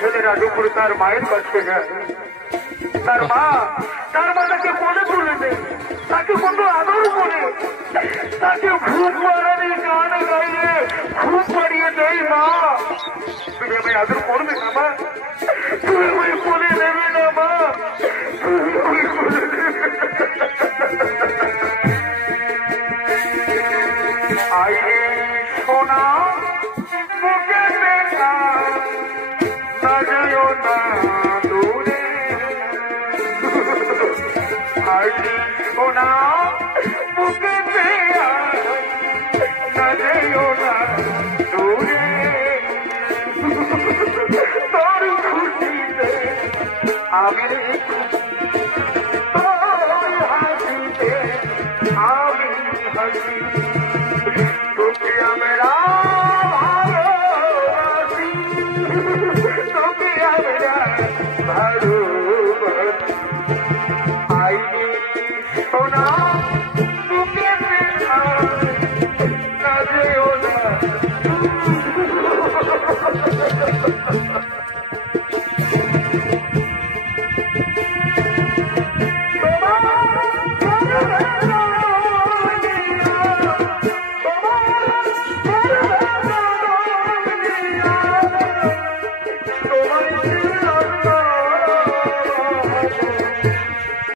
ছেলেরা দুপুর তার মায়ের কাছে যায়, তার মা তাকে কোলে তুলে দেয়, তাকে কত আদর করে, তাকে ঘুম পাড়ানি গান গাইয়ে ঘুম পাড়িয়ে দেয়। মা তুমি আমায় আদর করবে না মা? তুমি ওই কোলে নেবে না মা? তুমি ওই কোলে নেবে? আইরে সোনা বুকে দেখা না যেও না দূরে, আইরে সোনা বুকে দেখা না যেও না দূরে, তোর খুশিতে আমি তোর হাসিতে আমি হাসি, তোকে আমরা ভালোবাসি, তোকে আমরা ভালো